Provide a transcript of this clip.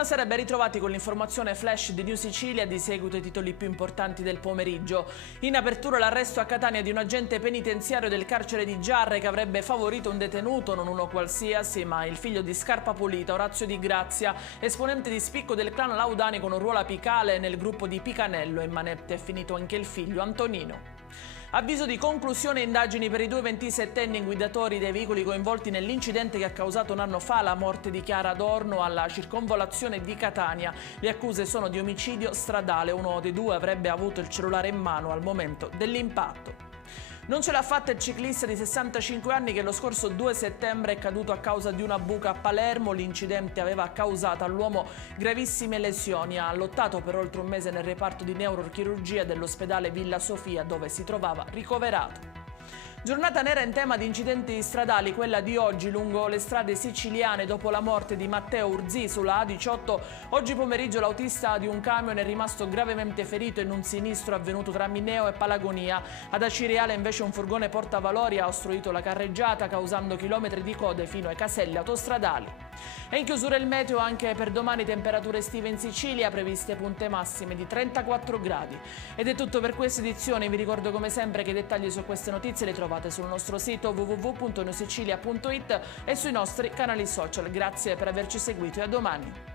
Buonasera e ben ritrovati con l'informazione flash di New Sicilia di seguito ai titoli più importanti del pomeriggio. In apertura l'arresto a Catania di un agente penitenziario del carcere di Giarre che avrebbe favorito un detenuto, non uno qualsiasi, ma il figlio di Scarpa Pulita, Orazio Di Grazia, esponente di spicco del clan Laudani con un ruolo apicale nel gruppo di Picanello. In manette è finito anche il figlio Antonino. Avviso di conclusione indagini per i due 27enni guidatori dei veicoli coinvolti nell'incidente che ha causato un anno fa la morte di Chiara Adorno alla circonvolazione di Catania. Le accuse sono di omicidio stradale. Uno dei due avrebbe avuto il cellulare in mano al momento dell'impatto. Non ce l'ha fatta il ciclista di 65 anni che lo scorso 2 settembre è caduto a causa di una buca a Palermo. L'incidente aveva causato all'uomo gravissime lesioni. Ha lottato per oltre un mese nel reparto di neurochirurgia dell'ospedale Villa Sofia, dove si trovava ricoverato. Giornata nera in tema di incidenti stradali, quella di oggi lungo le strade siciliane dopo la morte di Matteo Urzì sulla A18. Oggi pomeriggio l'autista di un camion è rimasto gravemente ferito in un sinistro avvenuto tra Mineo e Palagonia. Ad Acireale invece un furgone portavalori ha ostruito la carreggiata causando chilometri di code fino ai caselli autostradali. E in chiusura il meteo anche per domani, temperature estive in Sicilia, previste punte massime di 34 gradi. Ed è tutto per questa edizione, vi ricordo come sempre che i dettagli su queste notizie li trovate sul nostro sito www.newsicilia.it e sui nostri canali social. Grazie per averci seguito e a domani.